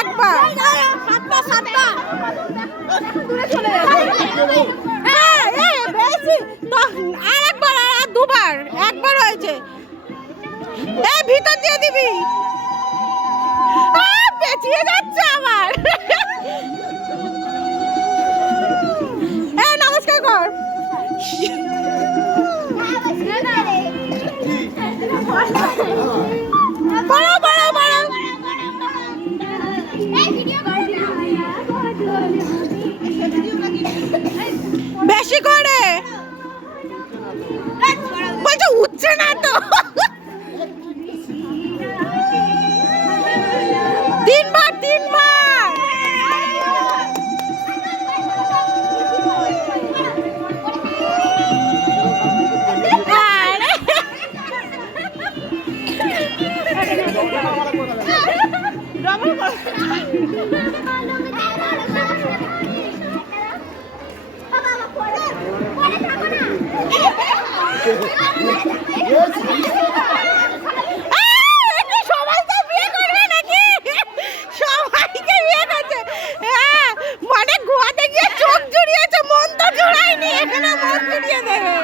একবার আর একবার আর দুবার একবার হয়েছে। ভিতর দিয়ে দিবি, পেঁচিয়ে যাচ্ছে আবার। নমস্কার কর। বেশি করে বলছে উঠছে না তো। তিনবার মানে গোয়াতে গিয়ে চোখ জুড়িয়েছে, মন তো জুড়ায়নি, এখানে মন জুড়িয়ে দেবে।